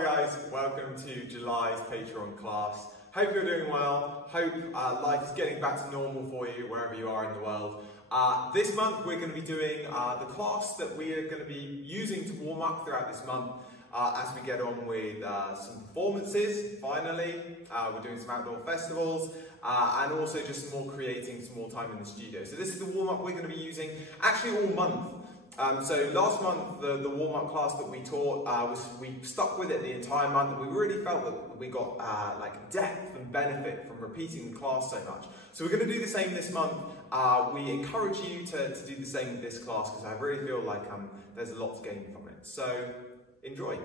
Hi guys, welcome to July's Patreon class. Hope you're doing well, hope life is getting back to normal for you wherever you are in the world. This month we're going to be doing the class that we are going to be using to warm up throughout this month as we get on with some performances, finally. We're doing some outdoor festivals and also just some more creating, some more time in the studio. So this is the warm up we're going to be using actually all month. So last month, the warm-up class that we taught, we stuck with it the entire month, and we really felt that we got like depth and benefit from repeating the class so much. So we're going to do the same this month. We encourage you to do the same with this class because I really feel like there's a lot to gain from it. So enjoy.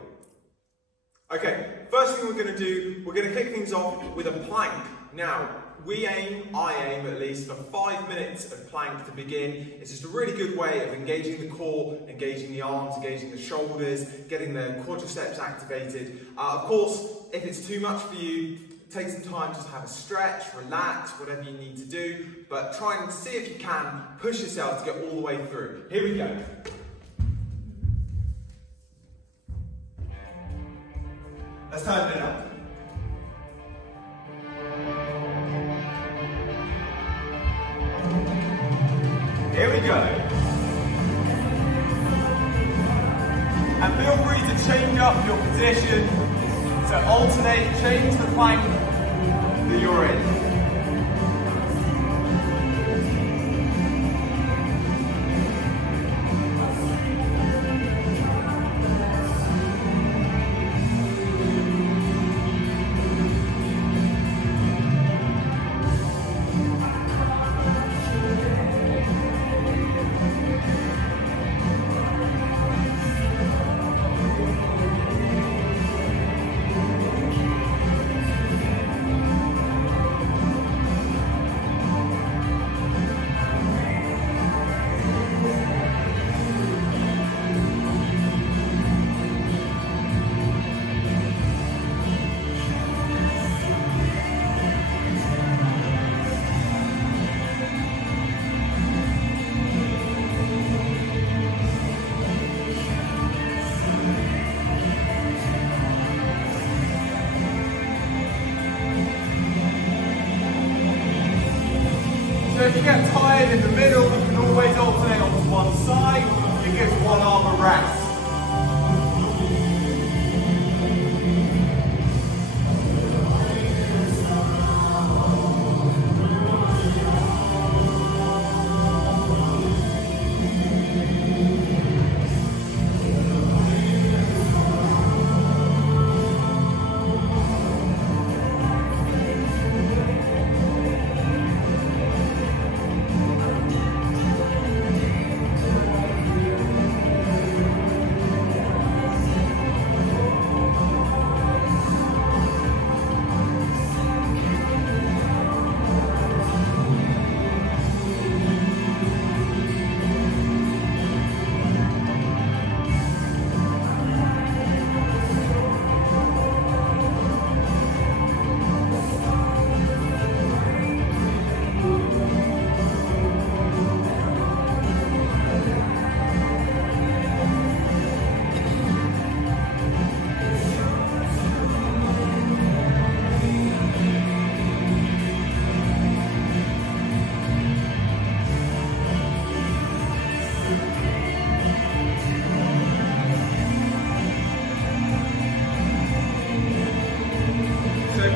Okay, first thing we're going to do, we're going to kick things off with a plank. Now, I aim at least for 5 minutes of plank to begin. It's just a really good way of engaging the core, engaging the arms, engaging the shoulders, getting the quadriceps activated. Of course, if it's too much for you, take some time just to have a stretch, relax, whatever you need to do, but try and see if you can push yourself to get all the way through. Here we go. Let's turn it up. Here we go. And feel free to change up your position. So alternate, change the plank that you're in. So if you get tired in the middle, you can always alternate onto one side. It gives one arm a rest.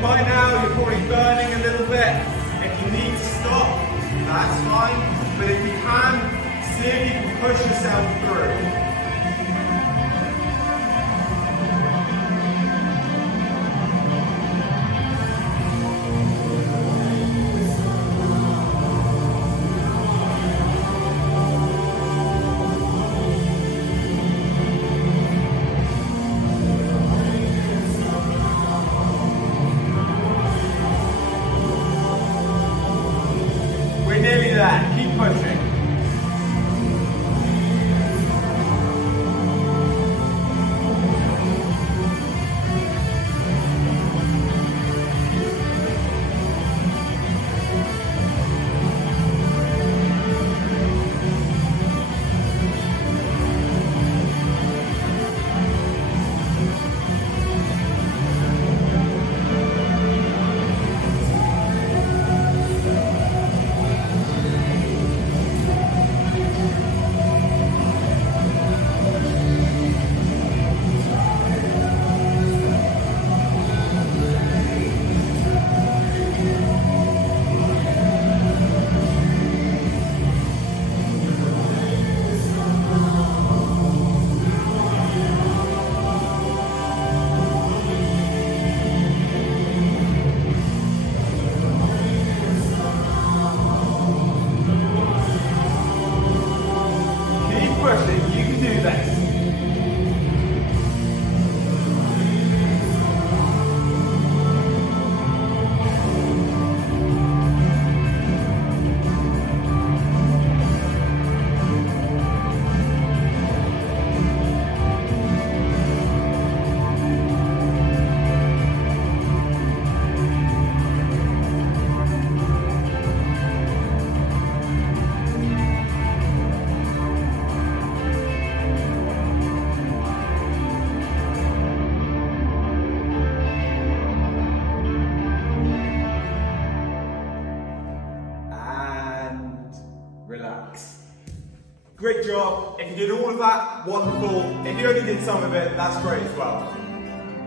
By now you're probably burning a little bit. If you need to stop, that's fine. But if you can, see if you can push yourself through. Nearly there, keep pushing. Great job. If you did all of that, wonderful. If you only did some of it, that's great as well.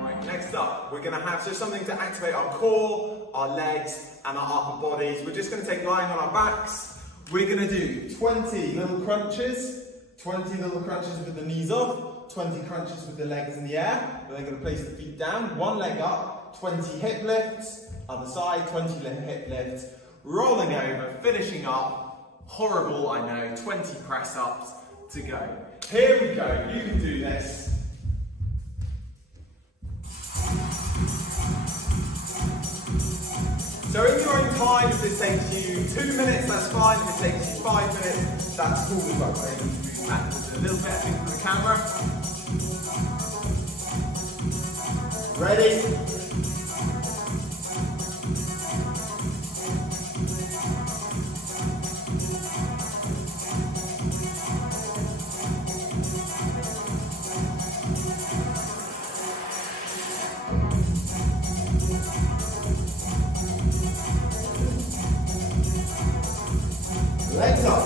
Right, next up, we're going to have just something to activate our core, our legs, and our upper bodies. We're just going to take lying on our backs. We're going to do 20 little crunches, 20 little crunches with the knees off, 20 crunches with the legs in the air. We're then going to place the feet down, one leg up, 20 hip lifts, other side, 20 hip lifts, rolling over, finishing up, horrible I know, 20 press ups to go. Here we go, you can do this. So in your own time, if this takes you 2 minutes, that's fine. If it takes you 5 minutes, that's cool as well. So you need to move backwards a little bit, I think, for the camera. Ready? Legs up.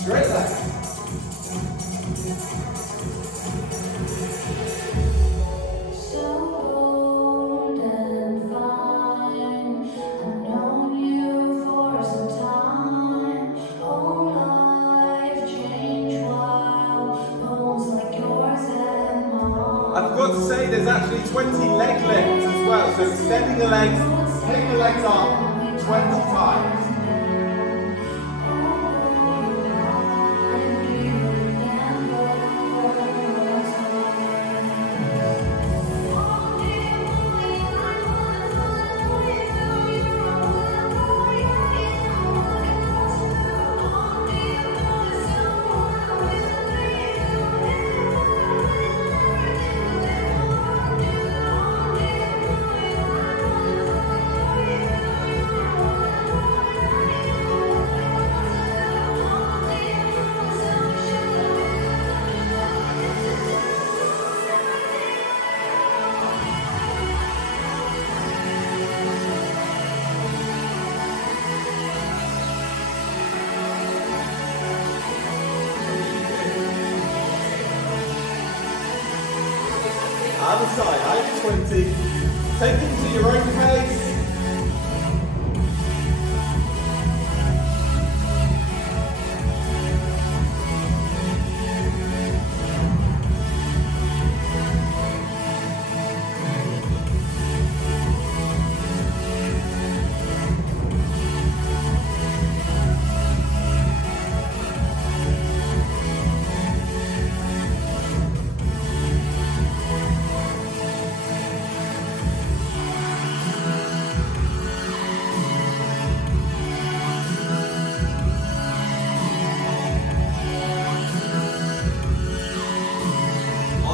Straight legs. There's actually 20 leg lifts as well, so extending the legs, hitting the legs up 20 times. Other side, over 20. Take it to your own pace.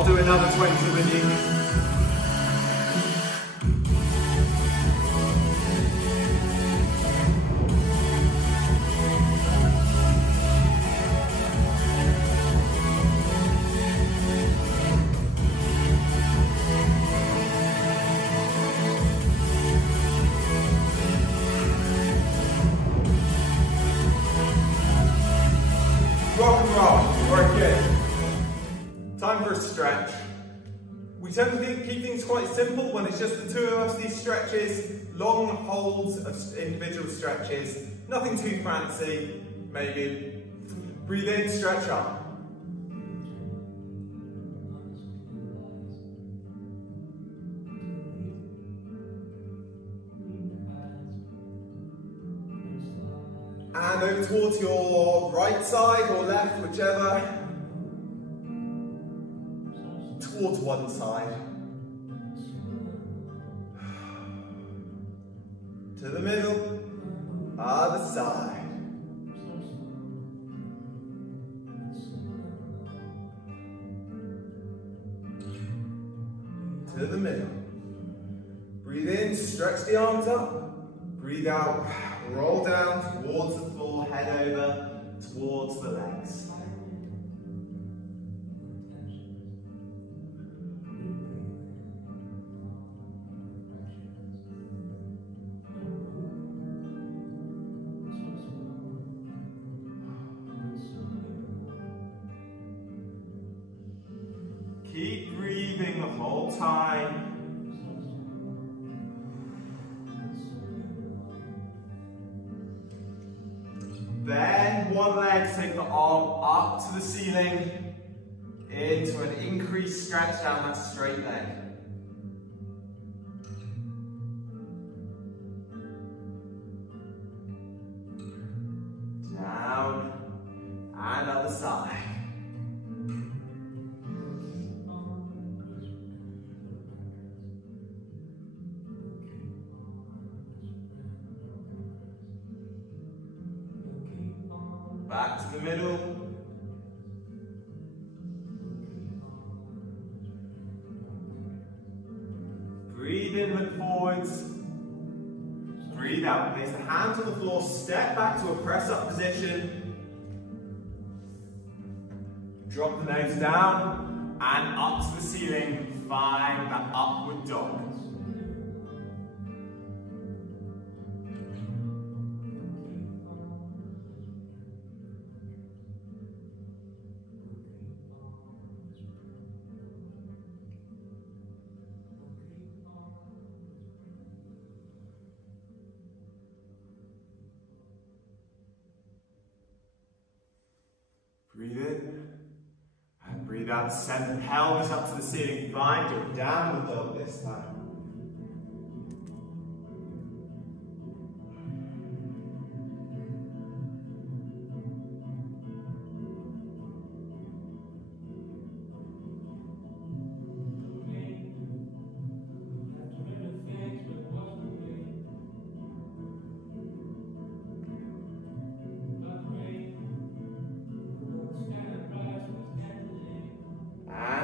Do another 20 with you. Rock and roll, very good. Time for a stretch. We tend to keep things quite simple when it's just the two of us, these stretches, long holds of individual stretches, nothing too fancy, maybe. Breathe in, stretch up. And over towards your right side or left, whichever. Towards one side. To the middle. Other side. To the middle. Breathe in, stretch the arms up. Breathe out, roll down towards the floor, head over towards the legs. Keep breathing the whole time. Then one leg, take the arm up to the ceiling into an increased stretch down that straight leg. Down and other side. Back to the middle. Breathe in, look forwards. Breathe out. Place the hands on the floor. Step back to a press-up position. Drop the nose down and up to the ceiling. Find that upward dog. Breathe in and breathe out. Send the pelvis up to the ceiling. Find your downward dog this time.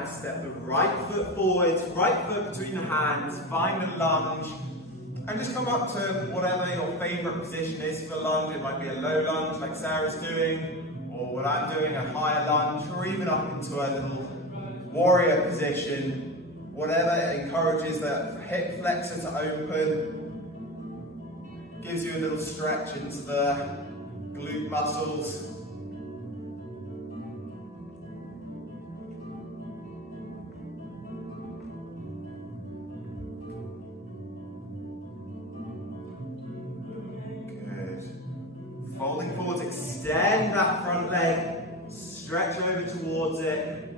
Step the right foot forward, right foot between the hands, find a lunge, and just come up to whatever your favourite position is for lunge. It might be a low lunge like Sarah's doing, or what I'm doing, a higher lunge, or even up into a little warrior position. Whatever encourages the hip flexor to open, gives you a little stretch into the glute muscles. Folding forwards, extend that front leg, stretch over towards it.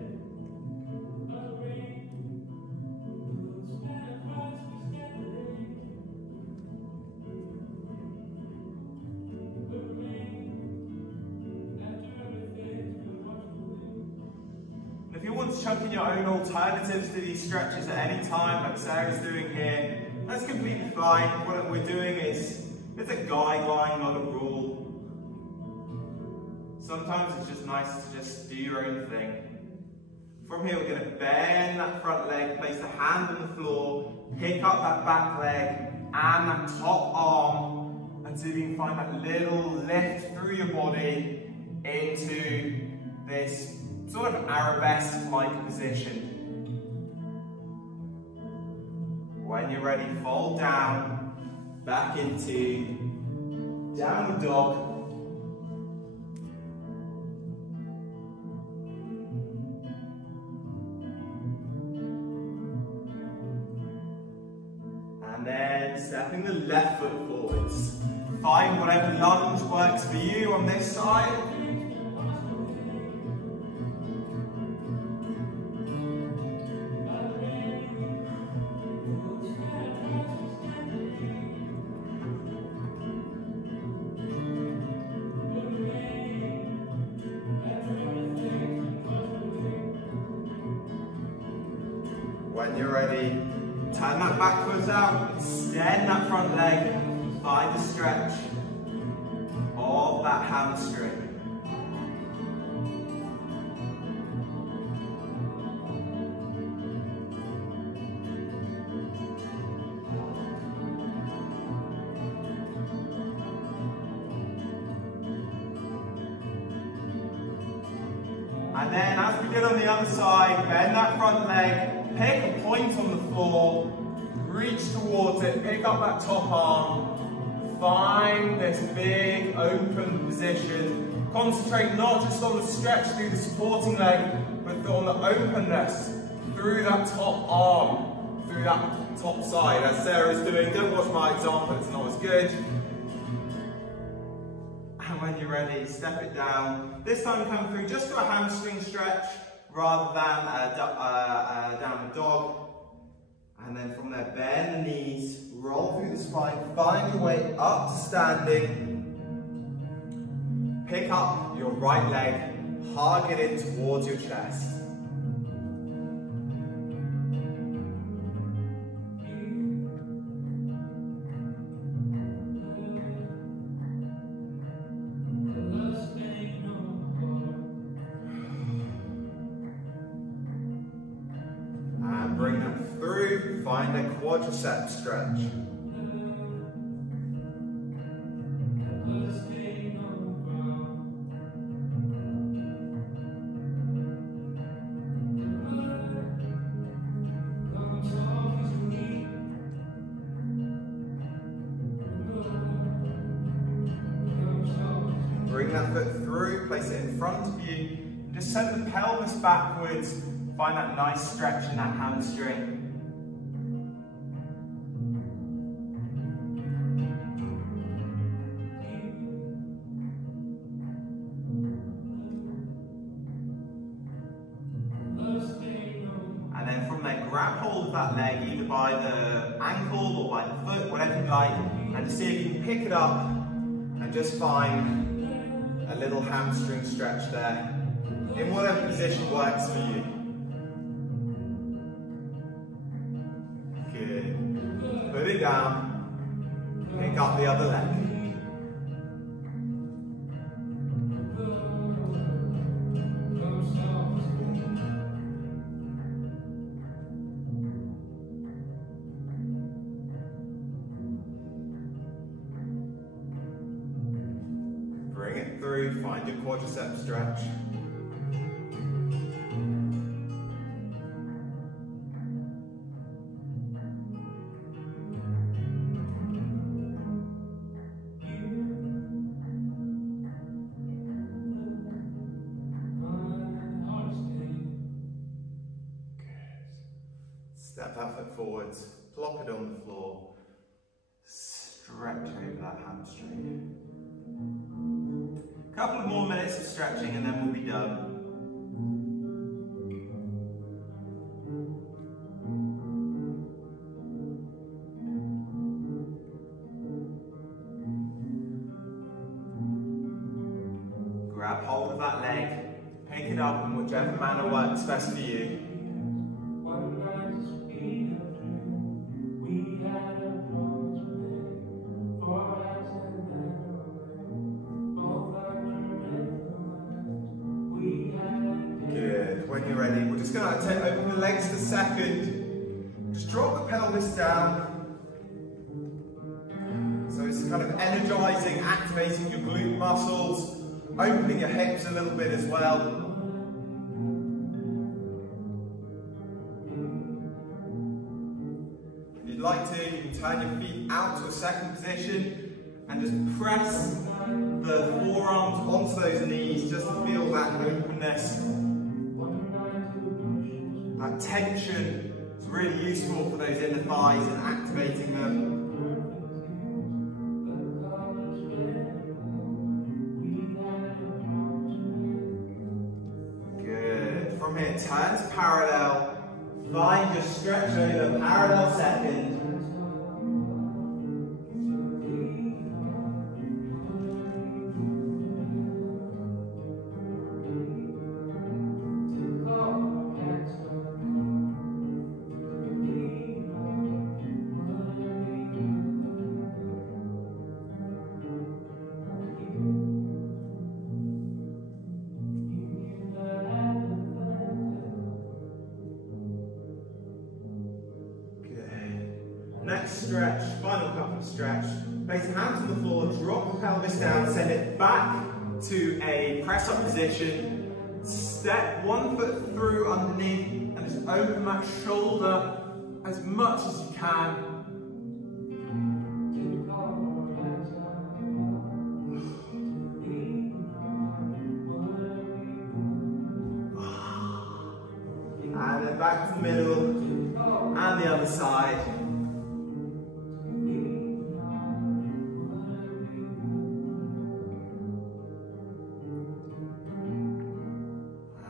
And if you want to chuck in your own alternatives to these stretches at any time, like Sarah's doing here, that's completely fine. What we're doing is, it's a guideline, not a rule. Sometimes it's just nice to just do your own thing. From here, we're going to bend that front leg, place the hand on the floor, pick up that back leg and that top arm, and see if you can find that little lift through your body into this sort of arabesque-like position. When you're ready, fold down, back into downward dog. And then stepping the left foot forwards. Find whatever lunge works for you on this side. When you're ready, turn that back foot out, extend that front leg, find the stretch of that hamstring. And then as we did on the other side, bend that front leg, pick a point on the floor, reach towards it, pick up that top arm, find this big open position. Concentrate not just on the stretch through the supporting leg, but on the openness through that top arm, through that top side, as Sarah's doing. Don't watch my example, it's not as good. And when you're ready, step it down. This time come through just for a hamstring stretch rather than a downward dog. And then from there, bend the knees, roll through the spine, find your way up to standing. Pick up your right leg, hug it in towards your chest. Bring them through, find a quadricep stretch. Bring that foot through, place it in front of you, and just send the pelvis backwards. Find that nice stretch in that hamstring. And then from there, grab hold of that leg, either by the ankle or by the foot, whatever you like, and just see if you can pick it up and just find a little hamstring stretch there, in whatever position works for you. Good. Put it down. Pick up the other leg. Bring it through. Find your quadricep stretch. Step that foot forwards, plop it on the floor, stretch over that hamstring. A couple of more minutes of stretching and then we'll be done. Grab hold of that leg, pick it up in whichever manner works best for you. When you're ready, we're just going to open the legs for a second. Just drop the pelvis down. So it's kind of energizing, activating your glute muscles, opening your hips a little bit as well. If you'd like to, you can turn your feet out to a second position and just press the forearms onto those knees just to feel that openness. That tension is really useful for those inner thighs and activating them. Good. From here, turn to parallel. Find your stretch over parallel second. Next stretch, final couple of stretch. Place hands on the floor, drop the pelvis down, send it back to a press-up position. step one foot through underneath and just open that shoulder as much as you can. And then back to the middle and the other side.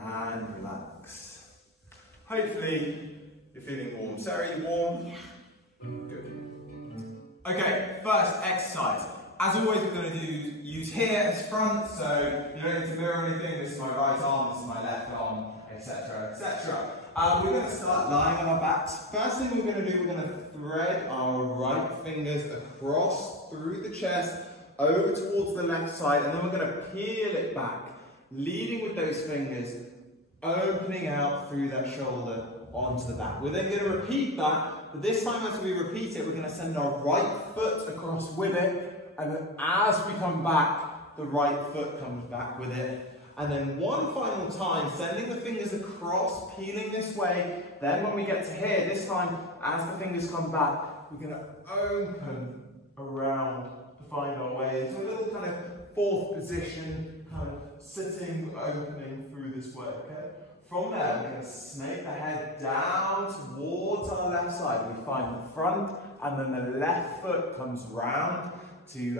And relax. Hopefully you're feeling warm. Sarah, are you warm? Yeah. Good. Okay, first exercise. As always, we're going to use here as front, so you don't need to mirror anything. This is my right arm, this is my left arm, etc., etc. We're going to start lying on our backs. First thing we're going to do, we're going to thread our right fingers across through the chest, over towards the left side, and then we're going to peel it back, leading with those fingers, opening out through that shoulder onto the back. We're then going to repeat that, but this time as we repeat it, we're going to send our right foot across with it, and then as we come back, the right foot comes back with it. And then one final time, sending the fingers across, peeling this way. Then when we get to here, this time, as the fingers come back, we're going to open around to find our way into a little kind of fourth position, kind of sitting, opening through this way, okay? From there, we're going to snake the head down towards our left side. We find the front, and then the left foot comes round to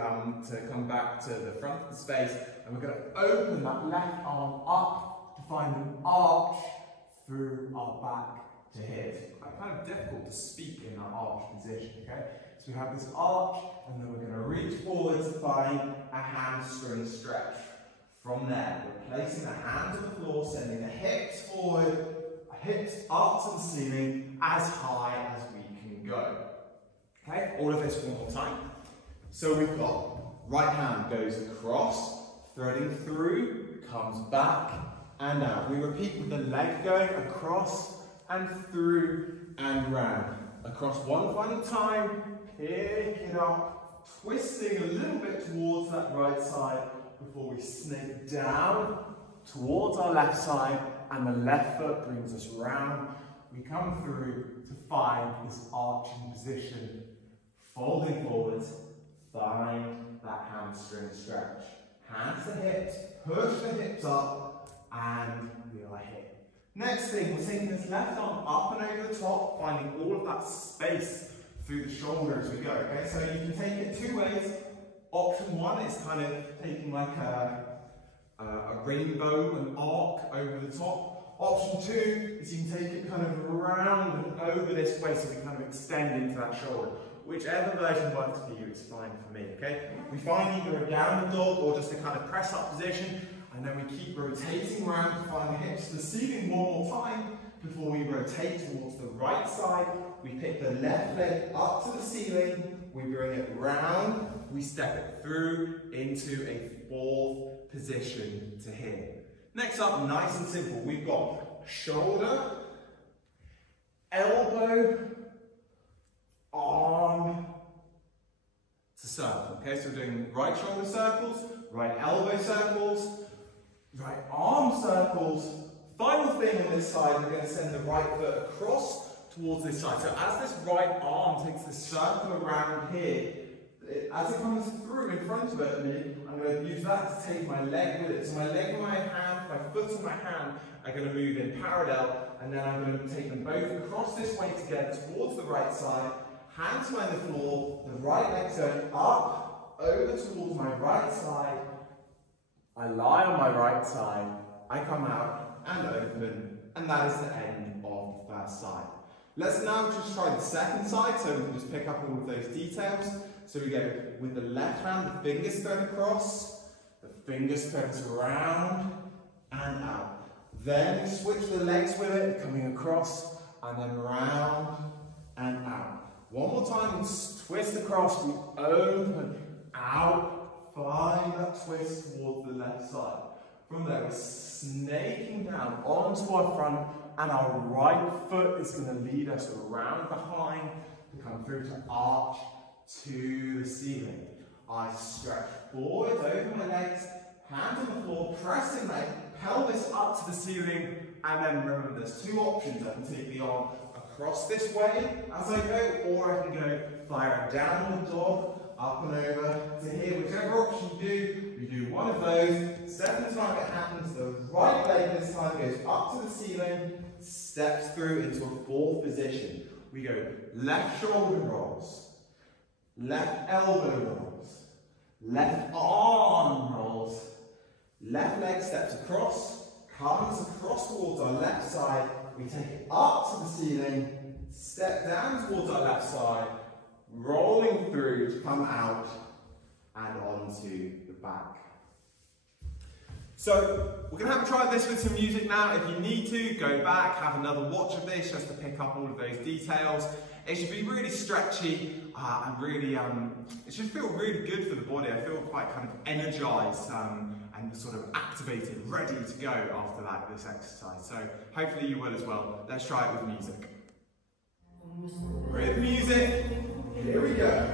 come back to the front of the space, and we're going to open that left arm up to find an arch through our back to here. It's kind of difficult to speak in that arch position, okay? So we have this arch, and then we're going to reach forward to find a hamstring stretch. From there, we're placing the hands on the floor, sending the hips forward, hips up to the ceiling, as high as we can go. Okay, all of this one more time. So we've got right hand goes across, threading through, comes back and out. We repeat with the leg going across and through and round. Across one final time, pick it up, twisting a little bit towards that right side before we snake down towards our left side, and the left foot brings us round. We come through to find this arching position, folding forwards. Find that hamstring stretch. Hands to hips, push the hips up, and we are here. Next thing, we're taking this left arm up and over the top, finding all of that space through the shoulder as we go. Okay, so you can take it two ways. Option one is kind of taking like a rainbow, an arc over the top. Option two is you can take it kind of around and over this way, so we kind of extend into that shoulder. Whichever version works for you, it's fine for me, okay? We find either a downward dog or just a kind of press up position, and then we keep rotating around to find the hips to the ceiling one more time before we rotate towards the right side. We pick the left leg up to the ceiling, we bring it round, we step it through into a fourth position to here. Next up, nice and simple, we've got shoulder, elbow, arm to circle. Okay, so we're doing right shoulder circles, right elbow circles, right arm circles. Final thing on this side, we're going to send the right foot across towards this side. So as this right arm takes the circle around here, as it comes through in front of me, I'm going to use that to take my leg with it. So my leg in my hand, my foot in my hand are going to move in parallel, and then I'm going to take them both across this way together towards the right side. Hands behind the floor, the right leg's going up, over towards my right side. I lie on my right side, I come out and open, and that is the end of the first side. Let's now just try the second side, so we can just pick up all of those details. So we go with the left hand, the fingers thread across, the fingers threads around and out. Then switch the legs with it, coming across, and then round and out. One more time, twist across, we open, out, find that twist towards the left side. From there, we're snaking down onto our front, and our right foot is going to lead us around behind to come through to arch to the ceiling. I stretch forward over my legs, hands on the floor, pressing my pelvis up to the ceiling, and then remember there's two options. I can take the arm across this way as I go, or I can go fire downward dog, up and over to here. Whichever option you do one of those. Second time it happens, the right leg this time goes up to the ceiling, steps through into a fourth position. We go left shoulder rolls, left elbow rolls, left arm rolls, left leg steps across, comes across towards our left side. We take it up to the ceiling, step down towards our left side, rolling through to come out and onto the back. So we're going to have a try this with some music now. If you need to, go back, have another watch of this just to pick up all of those details. It should be really stretchy and really, it should feel really good for the body. I feel quite kind of energized and sort of activated, ready to go after this exercise. So hopefully you will as well. Let's try it with music. With music, here we go.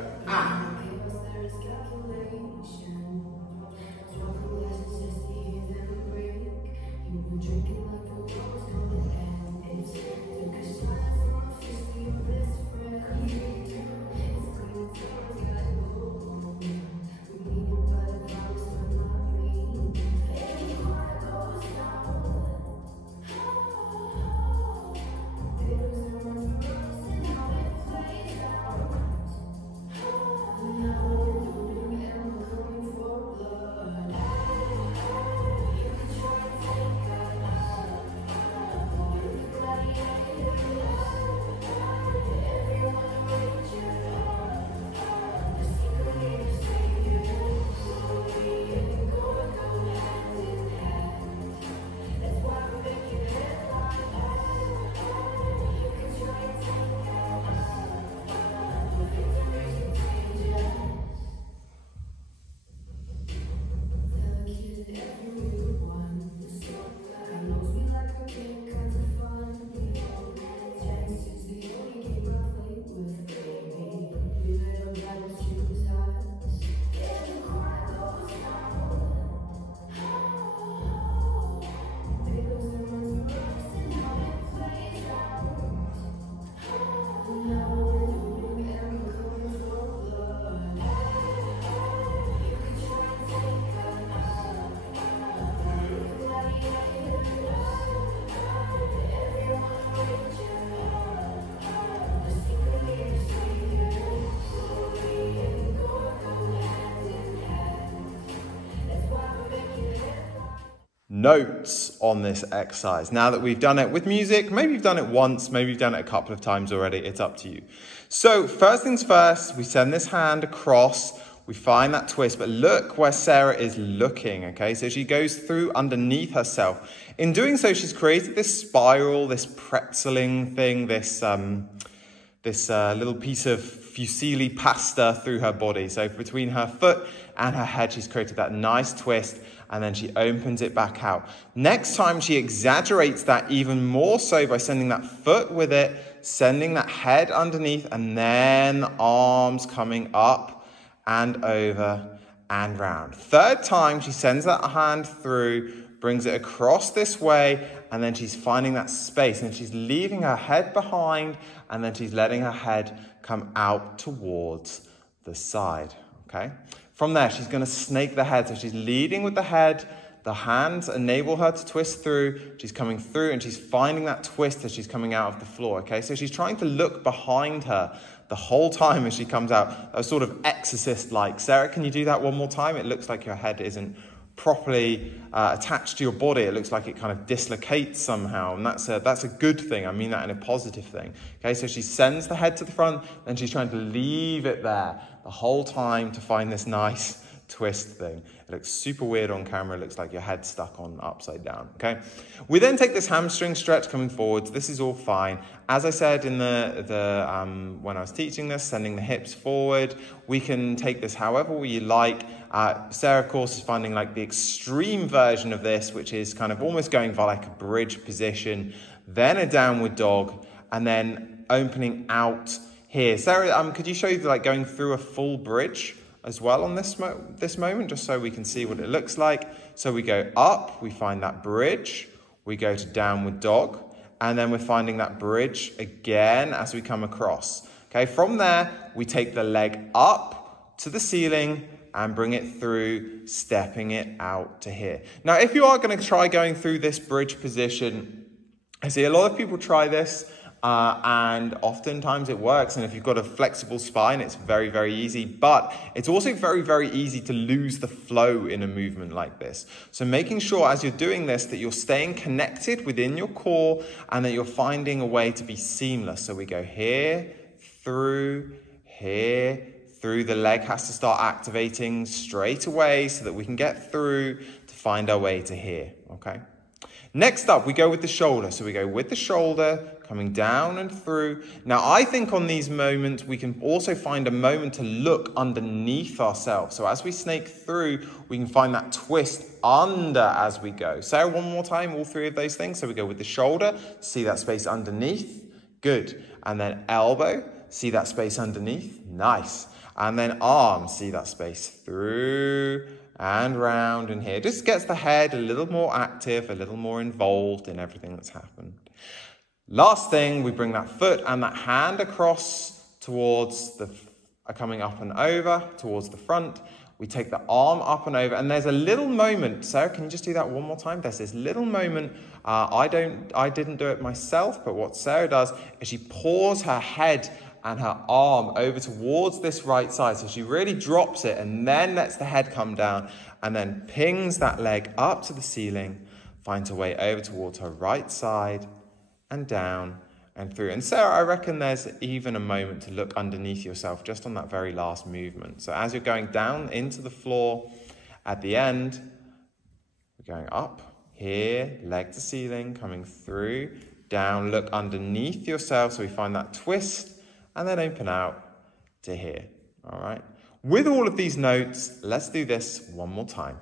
Notes on this exercise. Now that we've done it with music, maybe you've done it once, maybe you've done it a couple of times already, it's up to you. So first things first, we send this hand across, we find that twist, but look where Sarah is looking, okay? So she goes through underneath herself. In doing so, she's created this spiral, this pretzeling thing, this little piece of fusilli pasta through her body. So between her foot and her head, she's created that nice twist, and then she opens it back out. Next time, she exaggerates that even more so by sending that foot with it, sending that head underneath, and then arms coming up and over and round. Third time, she sends that hand through, brings it across this way, and then she's finding that space, and she's leaving her head behind, and then she's letting her head come out towards the side, okay? From there, she's going to snake the head. So she's leading with the head. The hands enable her to twist through. She's coming through and she's finding that twist as she's coming out of the floor. Okay, so she's trying to look behind her the whole time as she comes out. That was sort of exorcist-like. Sarah, can you do that one more time? It looks like your head isn't properly attached to your body. It looks like it kind of dislocates somehow, and that's a good thing. I mean that in a positive thing. Okay, so she sends the head to the front, and she's trying to leave it there the whole time to find this nice twist thing. It looks super weird on camera. It looks like your head's stuck on upside down, okay? We then take this hamstring stretch coming forwards. This is all fine. As I said in when I was teaching this, sending the hips forward, we can take this however we like. Sarah, of course, is finding like the extreme version of this, which is kind of almost going for like a bridge position, then a downward dog, and then opening out here. Sarah, could you show you like going through a full bridge as well on this moment, just so we can see what it looks like. So we go up, we find that bridge, we go to downward dog, and then we're finding that bridge again as we come across. Okay, from there, we take the leg up to the ceiling and bring it through, stepping it out to here. Now, if you are going to try going through this bridge position, I see a lot of people try this, and oftentimes it works. And if you've got a flexible spine, it's very, very easy. But it's also very, very easy to lose the flow in a movement like this. So making sure as you're doing this that you're staying connected within your core and that you're finding a way to be seamless. So we go here, through, here, through. The leg has to start activating straight away so that we can get through to find our way to here, okay? Next up, we go with the shoulder. So we go with the shoulder, coming down and through. Now, I think on these moments, we can also find a moment to look underneath ourselves. So as we snake through, we can find that twist under as we go. So one more time, all three of those things. So we go with the shoulder, see that space underneath. Good. And then elbow, see that space underneath. Nice. And then arm, see that space through and round and here. Just gets the head a little more active, a little more involved in everything that's happened. Last thing, we bring that foot and that hand across towards the, coming up and over, towards the front. We take the arm up and over, and there's a little moment. Sarah, can you just do that one more time? There's this little moment. I didn't do it myself, but what Sarah does is she pours her head and her arm over towards this right side. So she really drops it and then lets the head come down and then pings that leg up to the ceiling, finds her way over towards her right side and down and through. And Sarah, I reckon there's even a moment to look underneath yourself just on that very last movement. So as you're going down into the floor at the end, we're going up here, leg to ceiling, coming through, down, look underneath yourself. So we find that twist and then open out to here, all right? With all of these notes, let's do this one more time.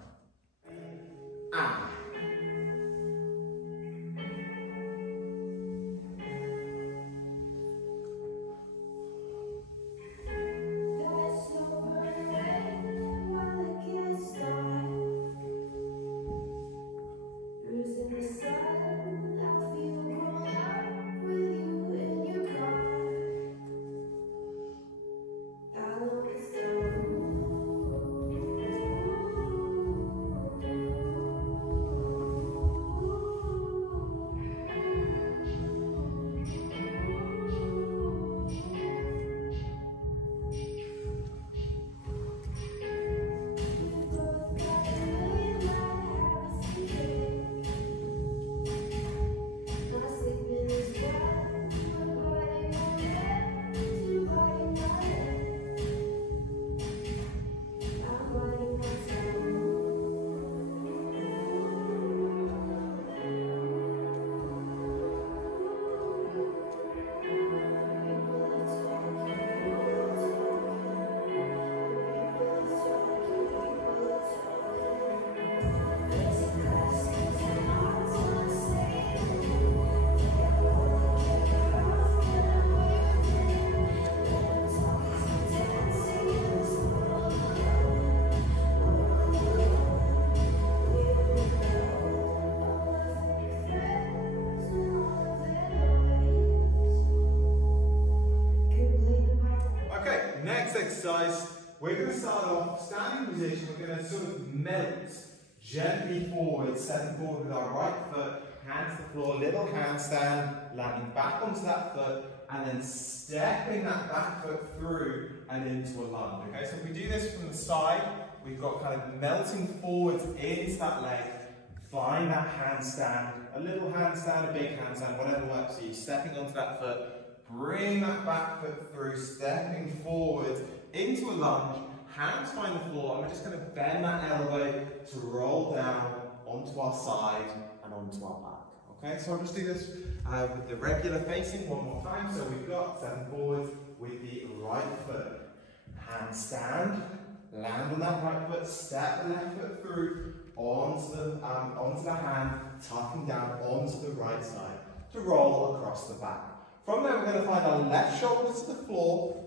Exercise, we're going to start off standing position. We're going to sort of melt gently forward, stepping forward with our right foot, hands to the floor, little handstand, landing back onto that foot, and then stepping that back foot through and into a lunge. Okay, so if we do this from the side, we've got kind of melting forwards into that leg. Find that handstand, a little handstand, a big handstand, whatever works for you. Stepping onto that foot, bring that back foot through, stepping forward into a lunge, hands find the floor, and we're just going to bend that elbow to roll down onto our side and onto our back. Okay, so I'll just do this with the regular facing one more time. So we've got stepping forward with the right foot, handstand, land on that right foot, step the left foot through onto the hand, tucking down onto the right side to roll across the back. From there, we're going to find our left shoulder to the floor,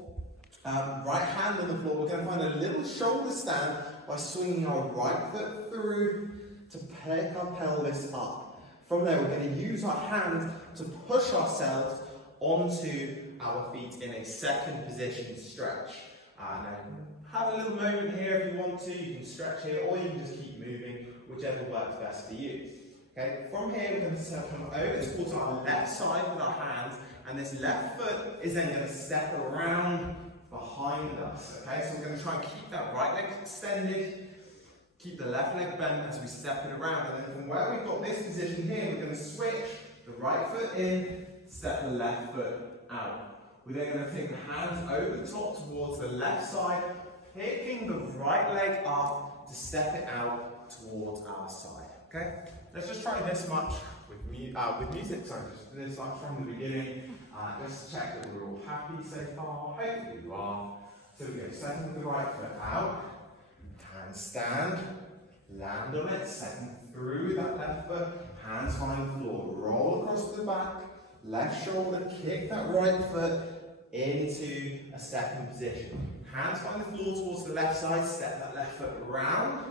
Right hand on the floor. We're going to find a little shoulder stand by swinging our right foot through to pick our pelvis up. From there, we're going to use our hands to push ourselves onto our feet in a second position stretch. Now, have a little moment here if you want to. You can stretch here, or you can just keep moving, whichever works best for you. Okay, from here, we're going to come over towards our left side with our hands, and this left foot is then going to step around behind us. Okay, so we're going to try and keep that right leg extended, keep the left leg bent as we step it around, and then from where we've got this position here, we're going to switch the right foot in, step the left foot out. We're then going to take the hands over the top towards the left side, picking the right leg up to step it out towards our side. Okay, let's just try this much with music. Sorry, just this much from the beginning. Just to check that we're all happy so far. Hopefully you are. So we go, second with the right foot out, handstand, land on it, second through that left foot, hands find the floor, roll across the back, left shoulder, kick that right foot into a second position. Hands find the floor towards the left side, step that left foot around,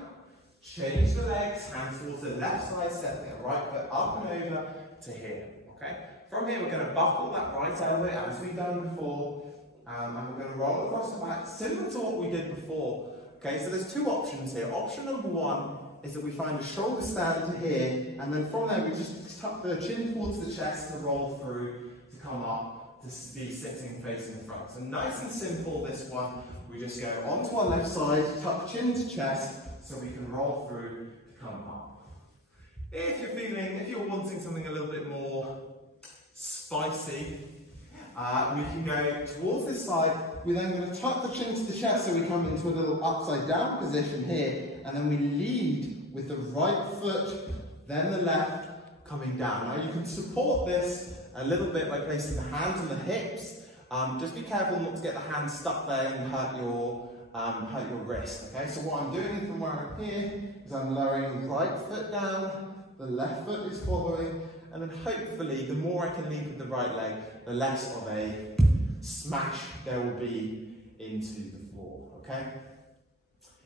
change the legs, hands towards the left side, step that right foot up and over to here. Okay? From here, we're going to buckle that right elbow as we've done before, and we're going to roll across the back, similar to what we did before. Okay, so there's two options here. Option number one is that we find a shoulder stand here, and then from there we just tuck the chin towards the chest to roll through, to come up, to be sitting facing the front. So nice and simple, this one. We just go onto our left side, tuck chin to chest, so we can roll through to come up. If you're wanting something a little bit more spicy, we can go towards this side. We're then going to tuck the chin to the chest so we come into a little upside down position here, and then we lead with the right foot, then the left, coming down. Now you can support this a little bit by placing the hands on the hips. Just be careful not to get the hands stuck there and hurt your wrist. Okay, so what I'm doing from where I'm here is I'm lowering the right foot down, the left foot is following, and then hopefully the more I can lead with the right leg, the less of a smash there will be into the floor. Okay?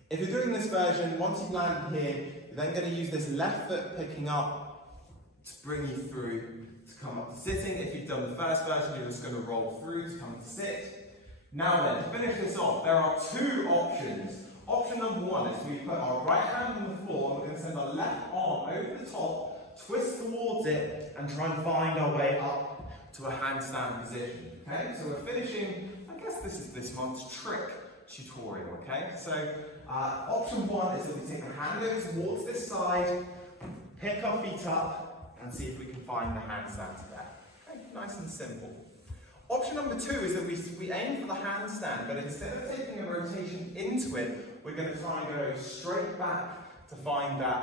If you're doing this version, once you've landed here, you're then going to use this left foot picking up to bring you through to come up to sitting. If you've done the first version, you're just going to roll through to come to sit. Now then, to finish this off, there are two options. Option number one is we put our right hand on the floor and we're going to send our left arm over the top, twist towards it, and try and find our way up to a handstand position. Okay, so we're finishing, I guess this is this month's trick tutorial. Okay, so option one is that we take the hand over towards this side, pick our feet up, and see if we can find the handstand together. Okay, nice and simple. Option number two is that we aim for the handstand, but instead of taking a rotation into it, we're going to try and go straight back to find that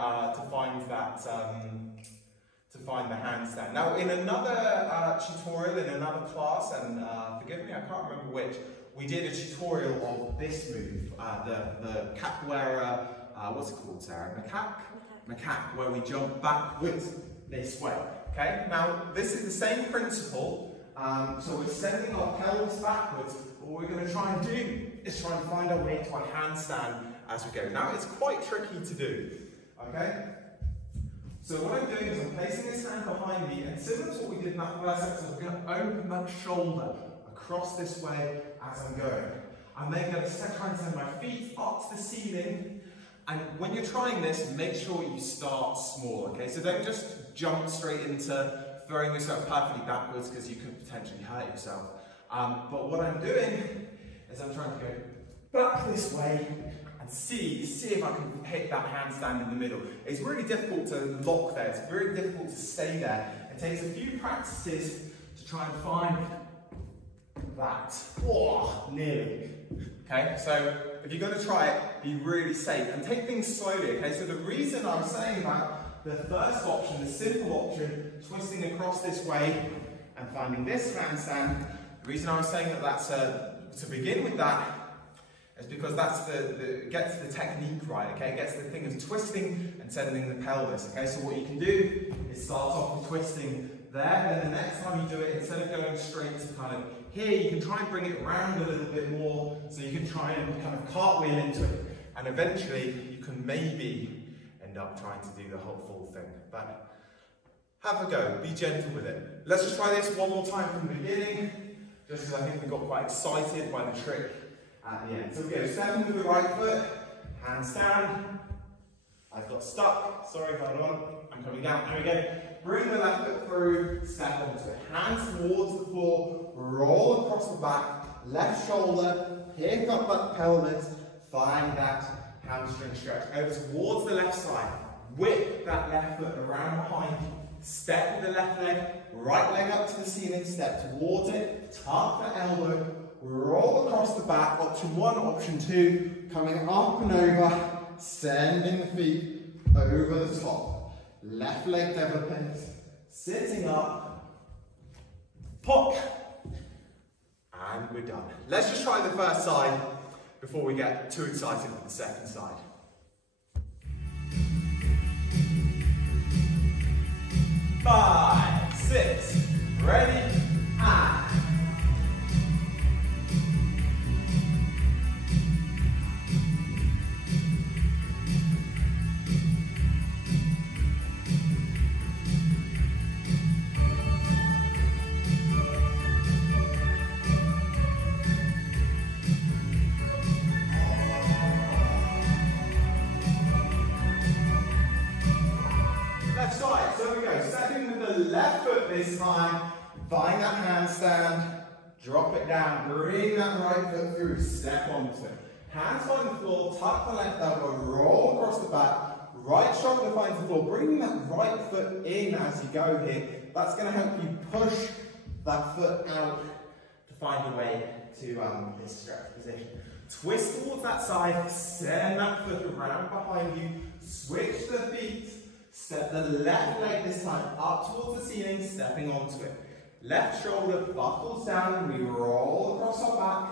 the handstand. Now, in another tutorial, in another class, and forgive me, I can't remember which, we did a tutorial of this move, the capoeira, what's it called, Sarah? Macaque, where we jump backwards this way. Okay, now this is the same principle. So we're sending our pelvis backwards, but what we're going to try and do is try and find our way to a handstand as we go. Now it's quite tricky to do, okay? So what I'm doing is I'm placing this hand behind me, and similar to what we did in that first exercise, we're going to open that shoulder across this way as I'm going. I'm then going to try and send my feet up to the ceiling, and when you're trying this, make sure you start small, okay? So don't just jump straight into throwing yourself perfectly backwards, because you could potentially hurt yourself. But what I'm doing is I'm trying to go back this way and see if I can hit that handstand in the middle. It's really difficult to lock there. It's very difficult to stay there. It takes a few practices to try and find that. Oh, nearly. Okay, so if you're going to try it, be really safe and take things slowly. Okay, so the reason I'm saying that, the first option, the simple option, twisting across this way and finding this handstand, the reason I was saying that that's to begin with that is because that's gets the technique right, okay? It gets the thing of twisting and sending the pelvis, okay? So what you can do is start off with twisting there, and then the next time you do it, instead of going straight to kind of Here you can try and bring it around a little bit more, so you can try and kind of cartwheel into it, and eventually you can maybe end up trying to do the whole full thing. But have a go, be gentle with it. Let's just try this one more time from the beginning, just because I think we got quite excited by the trick at the end. So we go, stepping with the right foot, handstand. I've got stuck, sorry, hold on, I'm coming down, there we go. Bring the left foot through, step onto it. Hands towards the floor, roll across the back, left shoulder, pick up that pelvis, find that hamstring stretch. Over towards the left side, whip that left foot around behind you. Step with the left leg, right leg up to the ceiling, step towards it, tuck the elbow, roll across the back, option 1, option 2, coming up and over, sending the feet over the top. Left leg developing, sitting up, pop, and we're done. Let's just try the first side before we get too excited with the second side. Five, six, ready, and. Left foot this time, find that handstand, drop it down, bring that right foot through, step onto it. Hands on the floor, tuck the left elbow, roll across the back, right shoulder finds the floor, bring that right foot in as you go here. That's going to help you push that foot out to find a way to this stretch position. Twist towards that side, send that foot around behind you, switch the feet. Step the left leg this time up towards the ceiling, stepping onto it. Left shoulder buckles down, we roll across our back.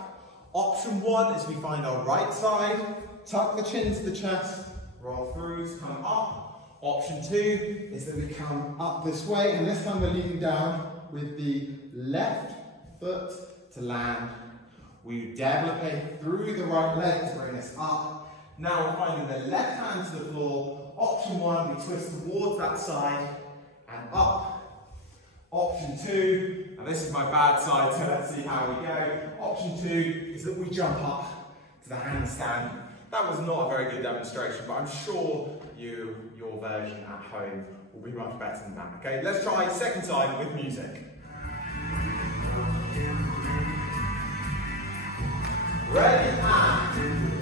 Option 1 is we find our right side, tuck the chin to the chest, roll through to come up. Option 2 is that we come up this way, and this time we're leaning down with the left foot to land. We develop through the right leg to bring us up. Now we're finding the left hand to the floor. Option 1, we twist towards that side and up. Option 2, and this is my bad side, so let's see how we go. Option 2 is that we jump up to the handstand. That was not a very good demonstration, but I'm sure your version at home will be much better than that. Okay, let's try second side with music. Ready, and.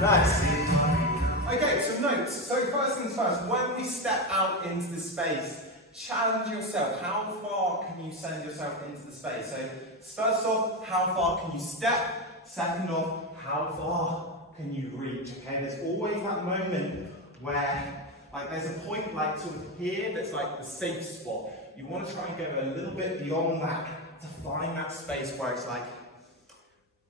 Nice. Okay, some notes. So first things first, when we step out into the space, challenge yourself. How far can you send yourself into the space? So first off, how far can you step? Second off, how far can you reach? Okay, there's always that moment where there's a point sort of here that's like the safe spot. You want to try and go a little bit beyond that to find that space where it's like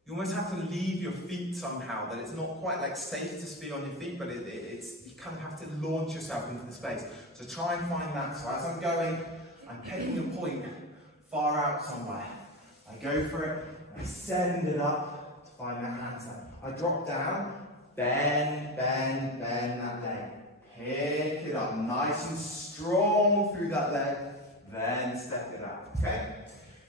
you almost have to leave your feet somehow, that it's not quite safe to be on your feet, but it's you kind of have to launch yourself into the space. So try and find that. So as I'm going, I'm picking a point far out somewhere. I go for it, I send it up to find that handstand. I drop down, bend that leg. Pick it up, nice and strong through that leg, then step it up, okay?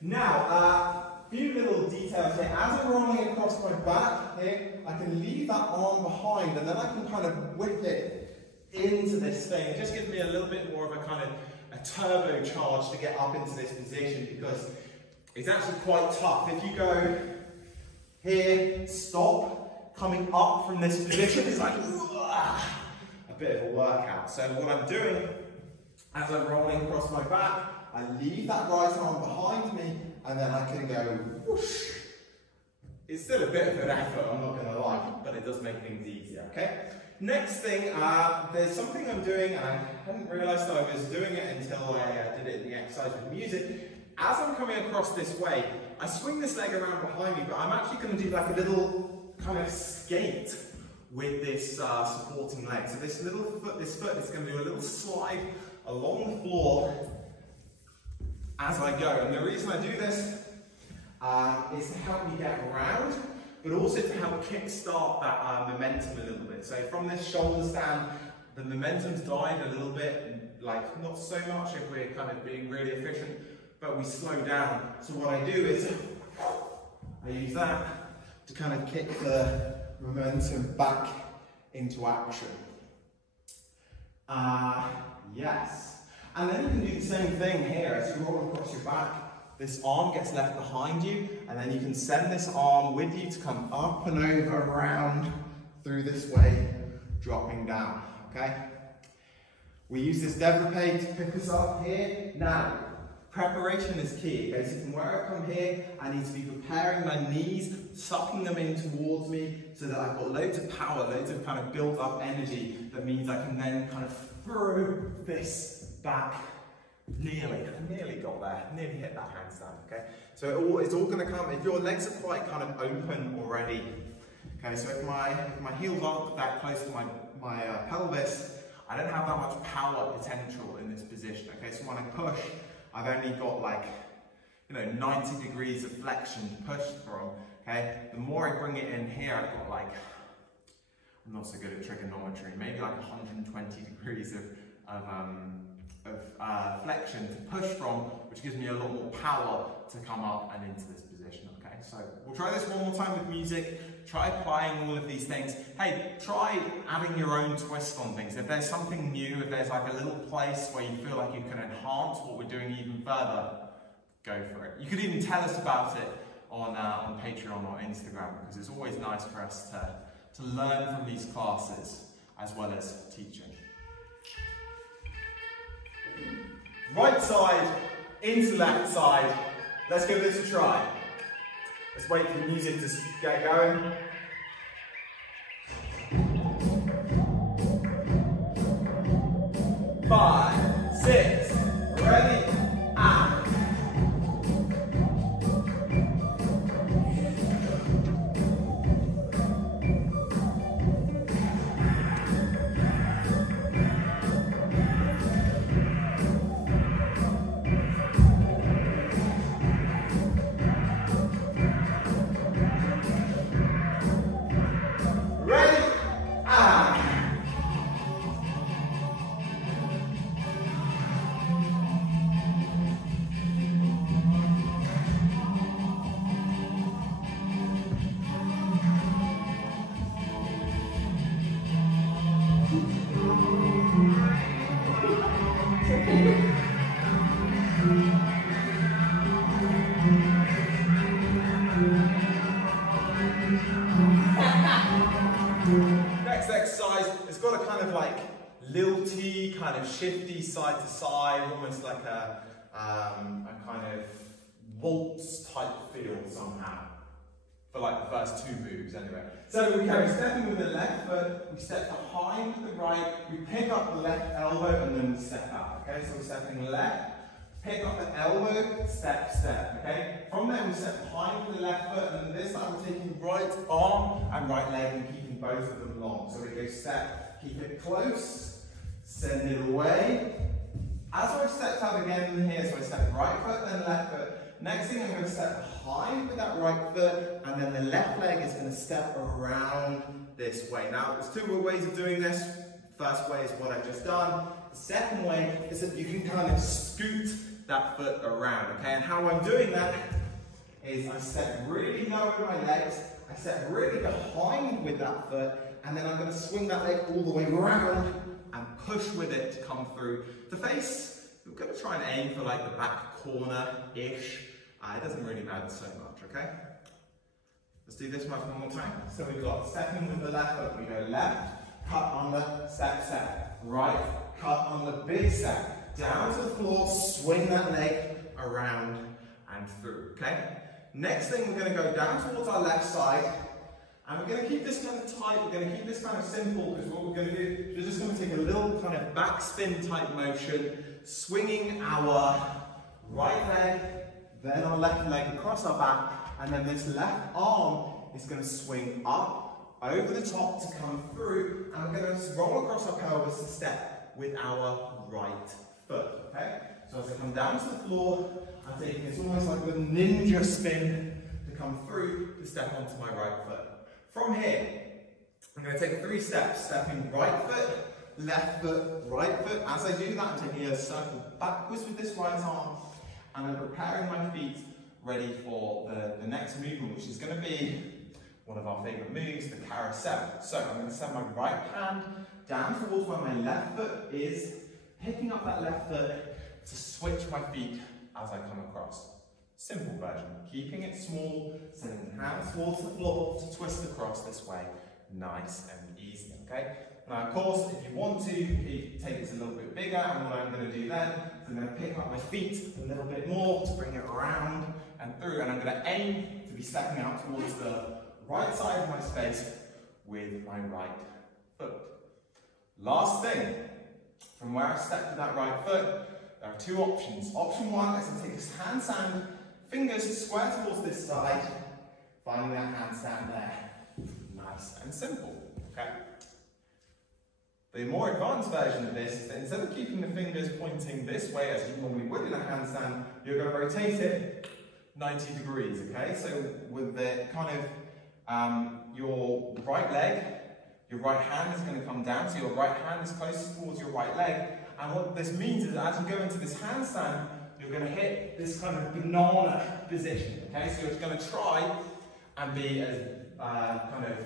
Now, few little details here. As I'm rolling across my back here, I can leave that arm behind, and then I can kind of whip it into this thing. It just gives me a little bit more of a kind of a turbo charge to get up into this position, because it's actually quite tough. If you go here, stop, coming up from this position, it's like a bit of a workout. So what I'm doing, as I'm rolling across my back, I leave that right arm behind me, and then I can go whoosh It's still a bit of an effort, I'm not going to lie, but it does make things easier, okay? Next thing, there's something I'm doing, and I hadn't realised that I was doing it until I did it in the exercise with music. As I'm coming across this way, I swing this leg around behind me, but I'm actually going to do like a little kind of skate with this supporting leg. So this foot is going to do a little slide along the floor as I go. And the reason I do this is to help me get around, but also to help kickstart that momentum a little bit. So from this shoulder stand, the momentum's died a little bit, like not so much if we're kind of being really efficient, but we slow down. So what I do is I use that to kind of kick the momentum back into action. Yes. And then you can do the same thing here as you roll across your back. This arm gets left behind you, and then you can send this arm with you to come up and over, around, through this way, dropping down, okay? We use this développé to pick us up here. Now, preparation is key, okay? So from where I come here, I need to be preparing my knees, sucking them in towards me so that I've got loads of power, loads of kind of built up energy. That means I can then kind of throw this back. Nearly got there, nearly hit that handstand, okay? So it's all gonna come, if your legs are quite kind of open already, okay? So if my heels aren't that close to my pelvis, I don't have that much power potential in this position, okay? So when I push, I've only got like, 90 degrees of flexion to push from, okay? The more I bring it in here, I've got like, I'm not so good at trigonometry, maybe like 120 degrees of flexion to push from, which gives me a lot more power to come up and into this position, okay? So we'll try this one more time with music, try applying all of these things. Hey, try adding your own twist on things. If there's something new, if there's like a little place where you feel like you can enhance what we're doing even further, go for it. You could even tell us about it on Patreon or Instagram, because it's always nice for us to learn from these classes as well as teaching. Right side into left side. Let's give this a try. Let's wait for the music to get going. 5, 6, ready, and. Next exercise, it's got a kind of like lilty, kind of shifty side to side, almost like a kind of waltz type feel somehow. For like the first 2 moves anyway. So we carry stepping with the left foot, we step behind with the right, we pick up the left elbow and then we step out, okay? So we're stepping left, pick up the elbow, step, step, okay? From there we step behind with the left foot, and this time we're taking right arm and right leg and keeping both of them long. So we go step, keep it close, send it away. As I've stepped out again here, so I step right foot, then left foot. Next thing I'm going to step behind with that right foot, and then the left leg is going to step around this way. Now, there's 2 ways of doing this. First way is what I've just done. The second way is that you can kind of scoot that foot around, okay? And how I'm doing that is I step really low with my legs, I step really behind with that foot, and then I'm going to swing that leg all the way around and push with it to come through the face. We're going to try and aim for like the back corner-ish. It doesn't really matter so much, okay? Let's do this one more time. So we've got stepping with the left foot. We go left, cut under, step, step. Right, cut under, big step. Down to the floor, swing that leg around and through, okay? Next thing, we're going to go down towards our left side, and we're going to keep this kind of tight, we're going to keep this kind of simple, because what we're going to do is we're just going to take a little kind of backspin type motion, swinging our right leg, then our left leg across our back, and then this left arm is going to swing up, over the top to come through, and we're going to roll across our pelvis to step with our right foot, okay? So as I come down to the floor, I'm taking this almost like a ninja spin to come through to step onto my right foot. From here, I'm going to take 3 steps, stepping right foot, left foot, right foot. As I do that, I'm taking a circle backwards with this right arm, and I'm preparing my feet ready for the next movement, which is going to be one of our favourite moves, the carousel. So I'm going to send my right hand down towards where my left foot is, picking up that left foot to switch my feet as I come across. Simple version, keeping it small, sending the hands towards the floor to twist across this way, nice and easy, okay? Now of course, if you want to, you take this a little bit bigger, and what I'm going to do then is I'm going to pick up my feet a little bit more to bring it around and through, and I'm going to aim to be stepping out towards the right side of my space with my right foot. Last thing, from where I stepped with that right foot, there are 2 options. Option 1 is to take this handstand, fingers square towards this side, finding that handstand there. Nice and simple, okay? The more advanced version of this is that instead of keeping the fingers pointing this way as you normally would in a handstand, you're going to rotate it 90 degrees, okay? So with the kind of your right leg, your right hand is going to come down, so your right hand is closest towards your right leg, and what this means is that as you go into this handstand, you're going to hit this kind of banana position, okay? So you're going to try and be as kind of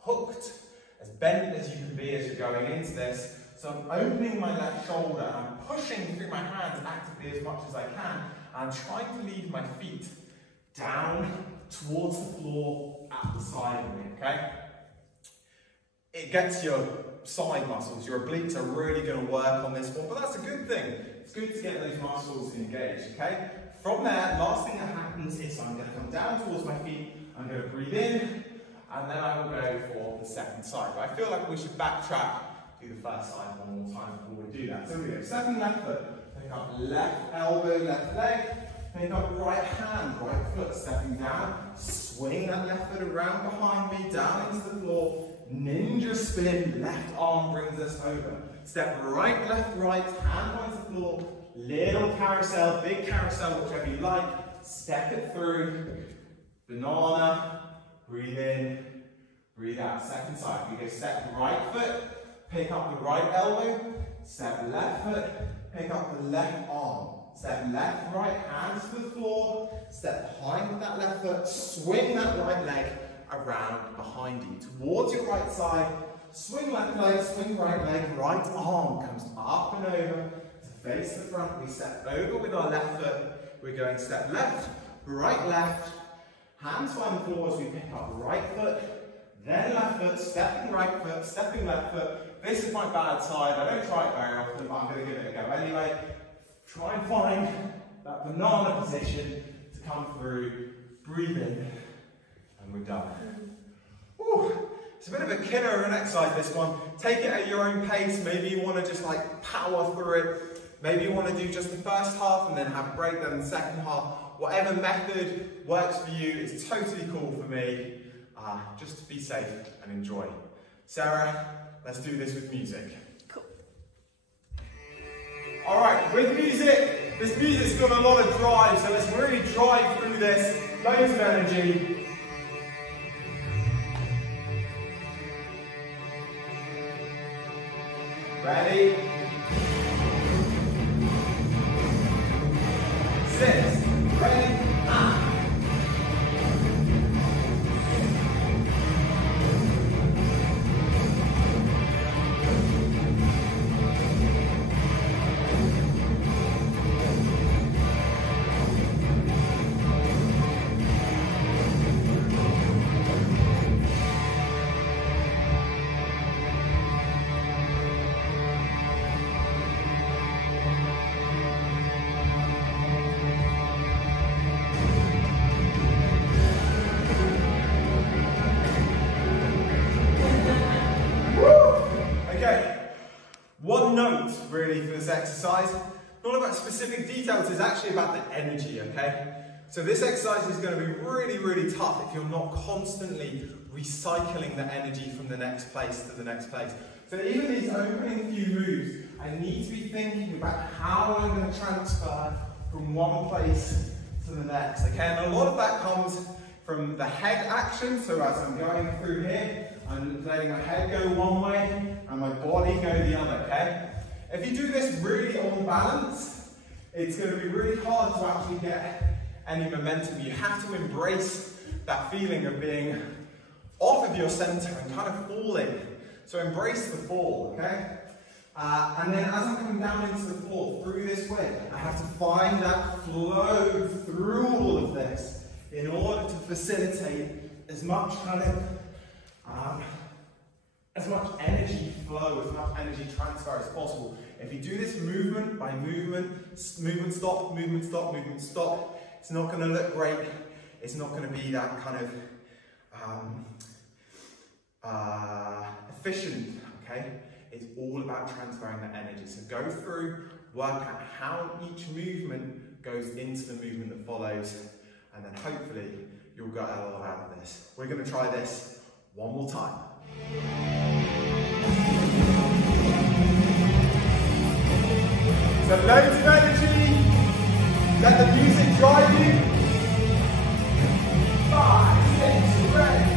hooked, as bent as you can be as you're going into this. So I'm opening my left shoulder, I'm pushing through my hands actively as much as I can, and I'm trying to lead my feet down towards the floor at the side of me, okay? It gets your side muscles, your obliques are really going to work on this one, but that's a good thing. It's good to get those muscles engaged, okay? From there, last thing that happens is I'm going to come down towards my feet, I'm going to breathe in, and then I will go for the second side. But I feel like we should backtrack, do the first side one more time before we do that. So we go, stepping left foot, pick up left elbow, left leg, pick up right hand, right foot, stepping down, swing that left foot around behind me, down into the floor, ninja spin, left arm brings us over. Step right, hand points the floor, little carousel, big carousel, whichever you like, step it through, banana, breathe in, breathe out. Second side, we go step right foot, pick up the right elbow, step left foot, pick up the left arm. Step left, right, hands to the floor, step behind with that left foot, swing that right leg around behind you. Towards your right side, swing left leg, swing right leg, right arm comes up and over to face the front. We step over with our left foot, we're going step left, hands find the floor as we pick up right foot, then left foot, stepping right foot, stepping left foot. This is my bad side, I don't try it very often, but I'm going to give it a go anyway. Try and find that banana position to come through, breathe in, and we're done. Whew. It's a bit of a killer of an exercise, this one. Take it at your own pace. Maybe you want to just like power through it. Maybe you want to do just the first half and then have a break, then the second half. Whatever method works for you is totally cool for me. Just be safe and enjoy. Sarah, let's do this with music. Alright, with music, this music's got a lot of drive, so let's really drive through this. Loads of energy. Ready? 6, ready, and. exercise. Not about specific details, it's actually about the energy, okay? So this exercise is going to be really, really tough if you're not constantly recycling the energy from the next place to the next place. So even these opening few moves, I need to be thinking about how I'm going to transfer from one place to the next, okay? And a lot of that comes from the head action. So as I'm going through here, I'm letting my head go one way and my body go the other, okay? If you do this really on balance, it's going to be really hard to actually get any momentum. You have to embrace that feeling of being off of your center and kind of falling. So embrace the fall, okay? And then as I'm coming down into the fall, through this way, I have to find that flow through all of this in order to facilitate as much kind of, as much energy flow, as much energy transfer as possible. If you do this movement by movement, movement stop, movement stop, movement stop, it's not going to look great. It's not going to be that kind of efficient, okay? It's all about transferring that energy. So go through, work out how each movement goes into the movement that follows, and then hopefully you'll get a lot out of this. We're going to try this one more time. So loads of energy, let the music drive you. 5, 6, ready.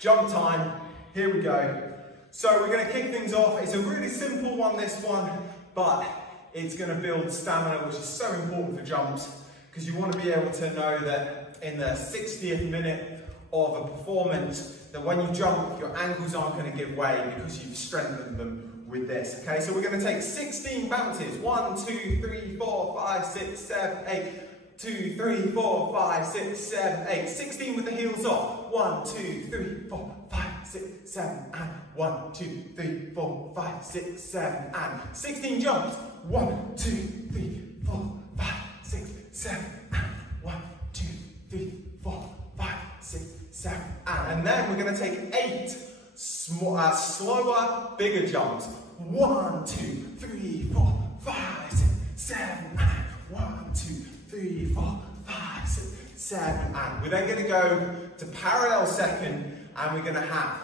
Jump time, here we go. So we're going to kick things off. It's a really simple one, this one, but it's going to build stamina, which is so important for jumps, because you want to be able to know that in the 60th minute of a performance, that when you jump, your ankles aren't going to give way because you've strengthened them with this, okay? So we're going to take 16 bounces. 1, 2, 3, 4, 5, 6, 7, 8. 2, 3, 4, 5, 6, 7, 8. 16 with the heels off. 1, 2, 3, 4, 5, 6, 7, and 1, 2, 3, 4, 5, 6, 7, and 16 jumps. 1, 2, 3, 4, 5, 6, 7, and 1, 2, 3, 4, 5, 6, 7, and then we're going to take 8 slower, bigger jumps. 1, 2, 3, 4, 5, 6, 7, and 1, 2, 3, 4, 5, 6, 7, and we're then going to go to parallel second, and we're going to have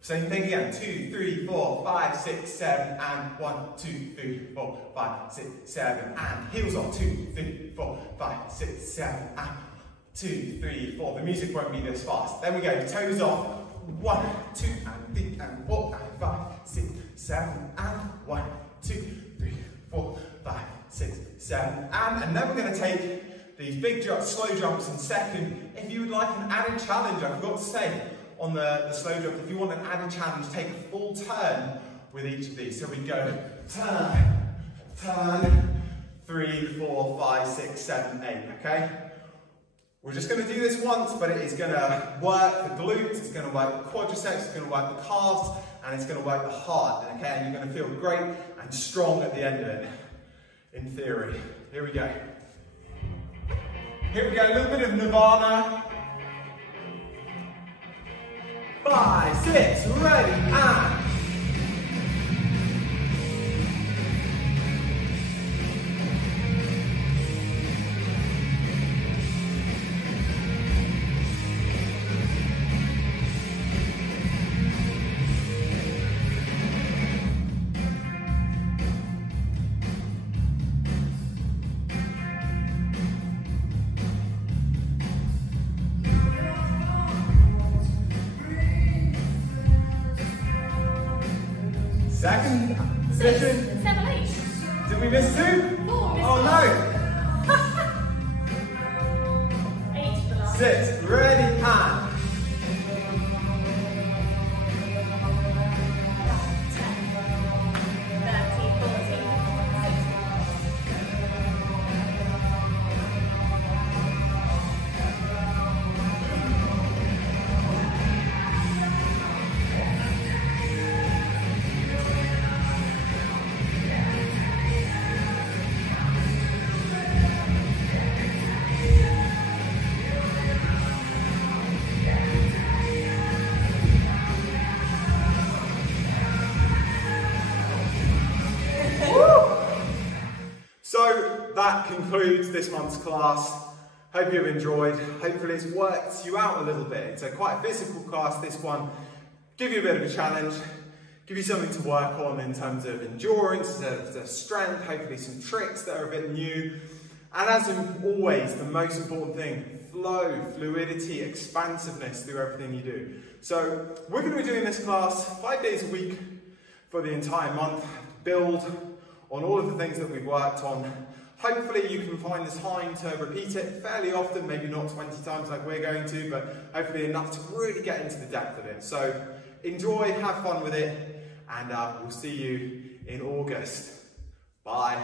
same thing again. 2, 3, 4, 5, 6, 7, and 1, 2, 3, 4, 5, 6, 7, and heels off. 2, 3, 4, 5, 6, 7, and 2, 3, 4. The music won't be this fast. Then we go toes off. 1, 2, and 3, and 4, and 5, 6, 7, and 1, 2, 3, 4, 5, 6, 7, and then we're going to take these big jumps, slow jumps in second. If you would like an added challenge, I forgot to say on the slow jump, if you want an added challenge, take a full turn with each of these. So we go turn, turn, 3, 4, 5, 6, 7, 8, okay? We're just going to do this once, but it is going to work the glutes, it's going to work the quadriceps, it's going to work the calves, and it's going to work the heart, okay? And you're going to feel great and strong at the end of it. In theory. Here we go. Here we go, a little bit of Nirvana. 5, 6, ready, and second position. 7, 8. Did we miss 2? 4. Oh no! 8 for the last. 6, ready, and 10. that concludes this month's class. Hope you've enjoyed. Hopefully it's worked you out a little bit. It's quite a physical class, this one. Give you a bit of a challenge, give you something to work on in terms of endurance, strength, hopefully some tricks that are a bit new. And as always, the most important thing, flow, fluidity, expansiveness through everything you do. So we're going to be doing this class 5 days a week for the entire month, build on all of the things that we've worked on. Hopefully you can find the time to repeat it fairly often, maybe not 20 times like we're going to, but hopefully enough to really get into the depth of it. So enjoy, have fun with it, and we'll see you in August. Bye.